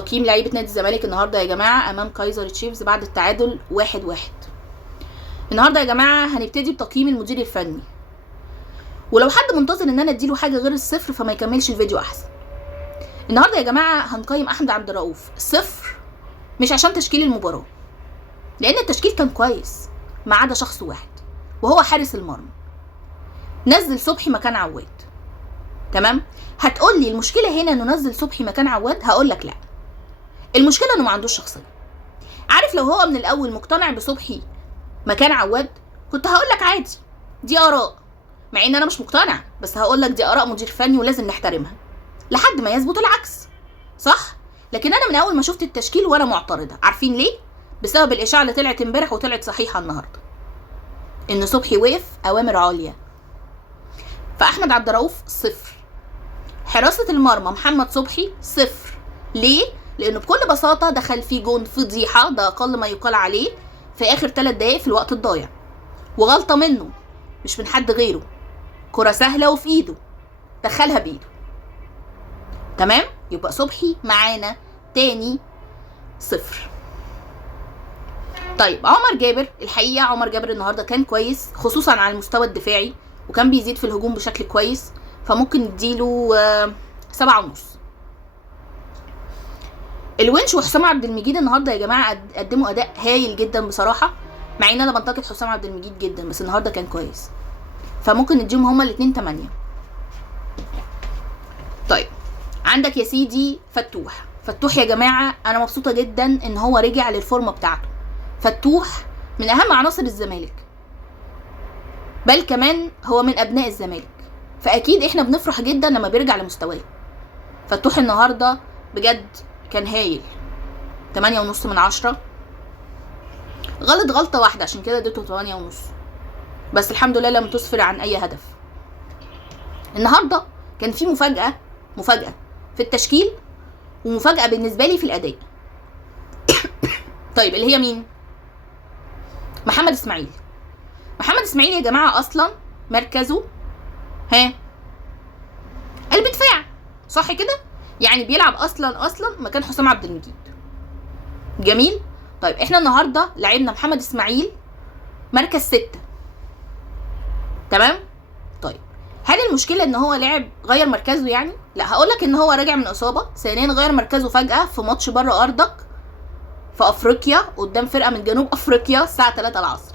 تقييم لعيبه نادي الزمالك النهارده يا جماعه امام كايزر تشيفز بعد التعادل 1-1. النهارده يا جماعه هنبتدي بتقييم المدير الفني، ولو حد منتظر ان انا اديله حاجه غير الصفر فما يكملش الفيديو احسن. النهارده يا جماعه هنقيم احمد عبد الرؤوف صفر، مش عشان تشكيل المباراه، لان التشكيل كان كويس ما عدا شخص واحد وهو حارس المرمى. نزل صبحي مكان عواد، تمام؟ هتقول لي المشكله هنا انه نزل صبحي مكان عواد، هقول لك لا، المشكله انه ما عندوش شخصيه. عارف لو هو من الاول مقتنع بصبحي مكان عواد كنت هقول لك عادي، دي اراء، مع ان انا مش مقتنع، بس هقول لك دي اراء مدير فني ولازم نحترمها لحد ما يثبت العكس، صح؟ لكن انا من اول ما شفت التشكيل وانا معترضه. عارفين ليه؟ بسبب الاشاعه اللي طلعت امبارح وطلعت صحيحه النهارده، ان صبحي وقف اوامر عليا. فاحمد عبد الرؤوف صفر. حراسه المرمى محمد صبحي صفر. ليه؟ لانه بكل بساطه دخل فيه جون فضيحه، ده اقل ما يقال عليه، في اخر 3 دقايق في الوقت الضايع، وغلطه منه مش من حد غيره. كره سهله وفي ايده، دخلها بايده، تمام؟ يبقى صبحي معانا تاني صفر. طيب عمر جابر، الحقيقه عمر جابر النهارده كان كويس خصوصا على المستوى الدفاعي، وكان بيزيد في الهجوم بشكل كويس، فممكن نديله 7.5. الونش وحسام عبد المجيد النهارده يا جماعه قدموا اداء هايل جدا بصراحه، مع ان انا بنتقد حسام عبد المجيد جدا، بس النهارده كان كويس، فممكن نديهم هما الاثنين 8. طيب عندك يا سيدي فتوح يا جماعه، انا مبسوطه جدا ان هو رجع للفورمه بتاعته. فتوح من اهم عناصر الزمالك، بل كمان هو من ابناء الزمالك، فاكيد احنا بنفرح جدا لما بيرجع لمستواه. فتوح النهارده بجد كان هايل، 8.5 من 10. غلط غلطه واحده عشان كده اديته 8.5، بس الحمد لله لم تسفر عن اي هدف. النهارده كان في مفاجاه في التشكيل، ومفاجاه بالنسبه لي في الاداء. طيب اللي هي مين؟ محمد اسماعيل يا جماعه اصلا مركزه قلب دفاع، صح كده؟ يعني بيلعب اصلا مكان حسام عبد المجيد. جميل. طيب احنا النهارده لعبنا محمد اسماعيل مركز 6، تمام؟ طيب هل المشكله ان هو غير مركزه يعني؟ لا، هقولك ان هو راجع من اصابه، ثانيا غير مركزه فجاه في ماتش بره ارضك في افريقيا قدام فرقه من جنوب افريقيا الساعه 3 العصر.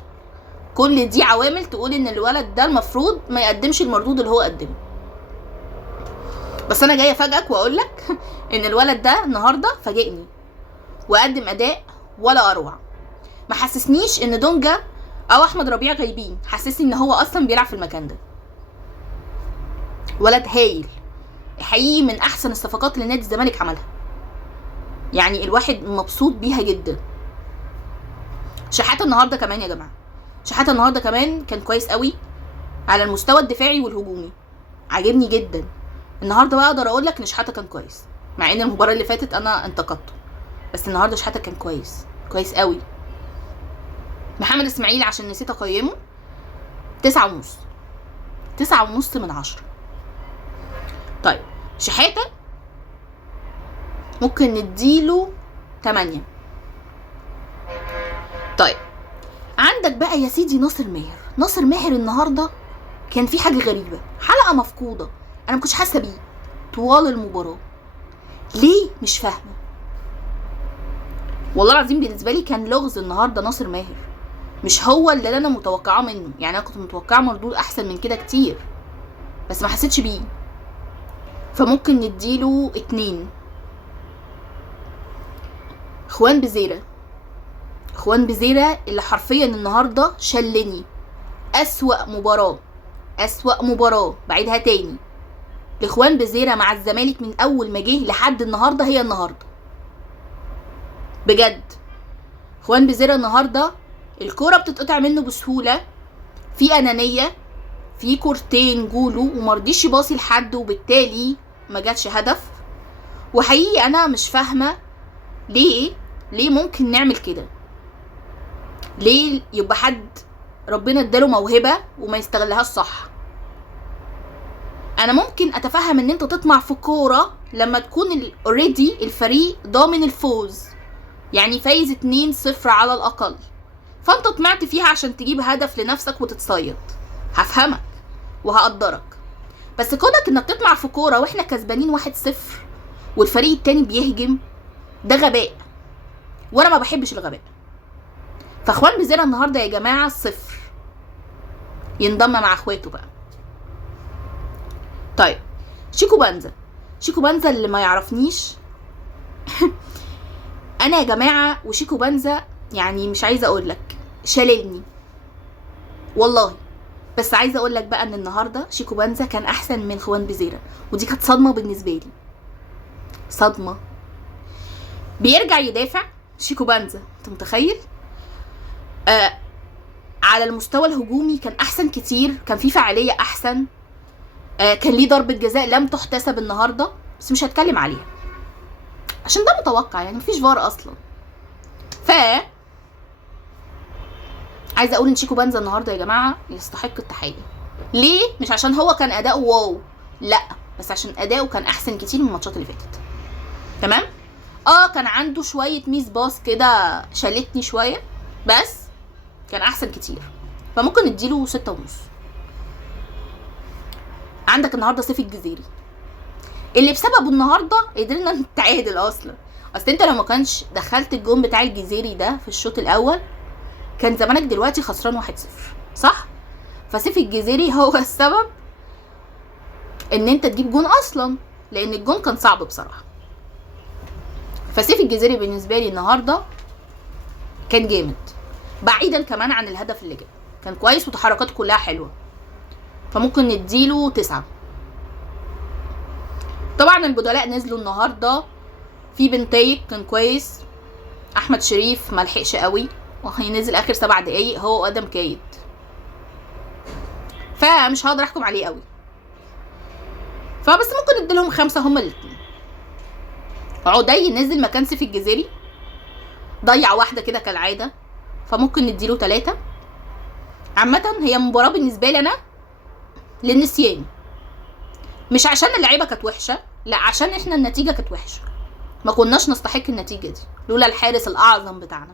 كل دي عوامل تقول ان الولد ده المفروض ما يقدمش المردود اللي هو قدمه. بس انا جايه افاجئك واقول لك ان الولد ده النهارده فاجئني وقدم اداء ولا اروع. ما حسسنيش ان دونجا او احمد ربيع غايبين، حسسني ان هو اصلا بيلعب في المكان ده. ولد هايل حقيقي، من احسن الصفقات اللي نادي الزمالك عملها، يعني الواحد مبسوط بيها جدا. شحاته النهارده كمان يا جماعه، شحاته النهارده كمان كان كويس قوي على المستوى الدفاعي والهجومي، عجبني جدا. النهارده بقى اقدر اقول لك ان شحاته كان كويس، مع ان المباراه اللي فاتت انا انتقدته، بس النهارده شحاته كان كويس قوي. محمد اسماعيل عشان نسيت اقيمه 9.5 من 10. طيب شحاته ممكن نديله 8. طيب عندك بقى يا سيدي ناصر ماهر النهارده كان في حاجه غريبه، حلقه مفقوده، انا مكنتش حاسه بيه طوال المباراه. ليه؟ مش فاهمه والله العظيم. بالنسبه لي كان لغز النهارده ناصر ماهر، مش هو اللي انا متوقعاه منه، يعني انا كنت متوقعه مردود احسن من كده كتير، بس ما حسيتش بيه، فممكن نديله 2. اخوان بزيرة اللي حرفيا النهارده شلني. اسوأ مباراه بعيدها تاني لاخوان بزيرة مع الزمالك من اول ما جه لحد النهارده، هي النهارده بجد. اخوان بزيرة النهارده الكوره بتتقطع منه بسهوله، في انانيه، في كورتين جوله ومرضيش يباصي لحد، وبالتالي ما جاتش هدف. وحقيقي انا مش فاهمه ليه ممكن نعمل كده؟ ليه يبقى حد ربنا اداله موهبه وما يستغلهاش صح؟ انا ممكن اتفهم ان انت تطمع في كوره لما تكون اوريدي الفريق ضامن الفوز، يعني فايز 2-0 على الاقل، فانت طمعت فيها عشان تجيب هدف لنفسك وتتصيد، هفهمك وهقدرك. بس كونك انك تطمع في كوره واحنا كسبانين 1-0 والفريق التاني بيهجم، ده غباء، وانا ما بحبش الغباء. فاخوان بزيرة النهارده يا جماعه 0 ينضم مع اخواته بقى. طيب شيكو بنزا اللي ما يعرفنيش انا يا جماعه وشيكو بنزا يعني مش عايزه اقول لك شللني والله، بس عايزه اقول لك بقى ان النهارده شيكو بنزا كان احسن من خوان بزيرة، ودي كانت صدمه بالنسبه لي، صدمه. بيرجع يدافع شيكو بنزا، انت متخيل؟ على المستوى الهجومي كان احسن كتير، كان في فعاليه احسن، كان ليه ضربه جزاء لم تحتسب النهارده بس مش هتكلم عليها عشان ده متوقع، يعني مفيش فار اصلا. عايزه اقول ان شيكو بنزا النهارده يا جماعه يستحق التحيه. ليه؟ مش عشان هو كان اداؤه واو، لا، بس عشان اداؤه كان احسن كتير من الماتشات اللي فاتت. تمام؟ كان عنده شويه ميس باص كده شالتني شويه، بس كان احسن كتير، فممكن نديله 6.5. عندك النهارده سيف الجزيري اللي بسببه النهارده قدرنا نتعادل اصلا. اصل انت لو ما كانش دخلت الجون بتاع الجزيري ده في الشوط الاول كان زمانك دلوقتي خسران 1-0، صح؟ فسيف الجزيري هو السبب ان انت تجيب جون اصلا، لان الجون كان صعب بصراحه. فسيف الجزيري بالنسبه لي النهارده كان جامد، بعيدا كمان عن الهدف اللي جاب، كان كويس وتحركاته كلها حلوه، فممكن نديله 9. طبعا البدلاء نزلوا النهارده، في بنتايك كان كويس، احمد شريف ملحقش قوي وهينزل اخر 7 دقايق هو وادم كايد، فمش هقدر احكم عليه قوي، فبس ممكن نديلهم 5 هما الاتنين. عدي نزل مكان سيف الجزيري، ضيع واحده كده كالعاده، فممكن نديله 3. عامه هي مباراه بالنسبه لي انا للنسيان، مش عشان اللعيبه كانت وحشه، لا، عشان احنا النتيجه كانت وحشه، ما كناش نستحق النتيجه دي لولا الحارس الاعظم بتاعنا.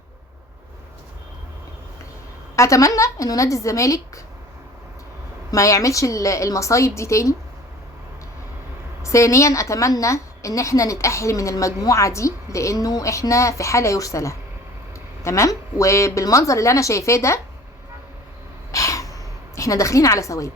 اتمنى انه نادي الزمالك ما يعملش المصايب دي تاني. ثانيا اتمنى ان احنا نتأهل من المجموعه دي، لانه احنا في حاله يرثى لها. تمام؟ وبالمنظر اللي انا شايفاه ده احنا داخلين على ثواب،